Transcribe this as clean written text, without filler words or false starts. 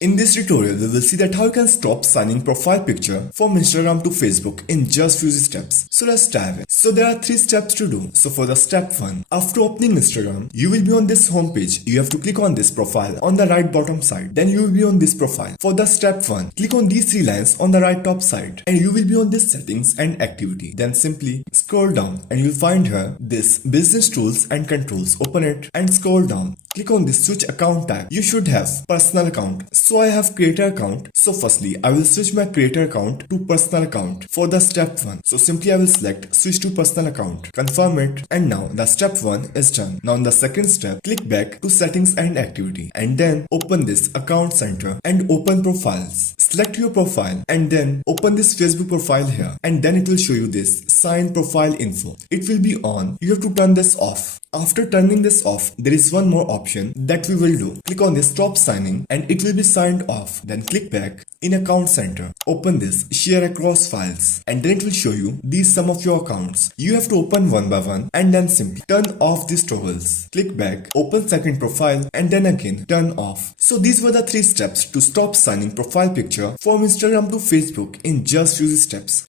In this tutorial, we will see that how you can stop signing profile picture from Instagram to Facebook in just few steps. So let's dive in. So there are 3 steps to do. So for the step 1, after opening Instagram, you will be on this home page. You have to click on this profile on the right bottom side. Then you will be on this profile. For the step 1, click on these 3 lines on the right top side and you will be on this settings and activity. Then simply scroll down and you'll find here this business tools and controls. Open it and scroll down. Click on this switch account tab. You should have personal account. So I have creator account. So firstly, I will switch my creator account to personal account for the step 1. So simply I will select switch to personal account. Confirm it and now the step 1 is done. Now in the second step, click back to settings and activity and then open this account center and open profiles. Select your profile and then open this Facebook profile here and then it will show you this sign profile info. It will be on. You have to turn this off. After turning this off, there is one more option that we will do. Click on this stop signing and it will be signed off. Then click back in account center. Open this share across files and then it will show you these some of your accounts. You have to open one by one and then simply turn off these toggles. Click back, open second profile and then again turn off. So these were the 3 steps to stop signing profile picture from Instagram to Facebook in just few steps.